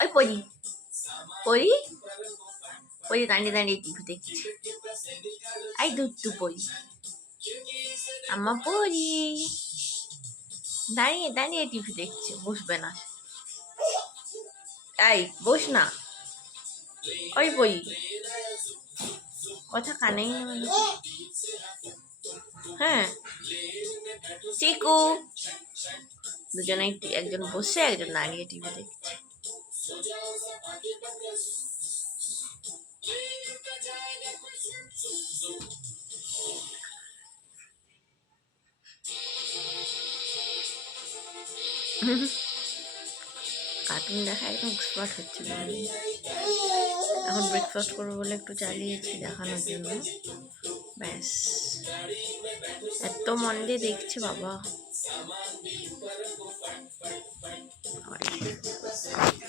ওই পড়ি পড়ি পড়ি দাঁড়িয়ে দাঁড়িয়ে টিভি দেখছি। এই দুট্টু পড়ি, আম্মা পড়ি, দাঁড়িয়ে দাঁড়িয়ে টিভি দেখছে, বসবে না। এই বস না, ওই পড়ি, কথা কানেই না মানে। হ্যাঁ চিকু, দুজনে একজন বসে একজন দাঁড়িয়ে টিভি দেখছে। কার্টুন দেখা একদম এক্সপার্ট হচ্ছে। এখন ব্রেকফাস্ট করবো বলে একটু চালিয়েছি দেখানোর জন্য, ব্যাস। এত মন দিয়ে দেখছে বাবা।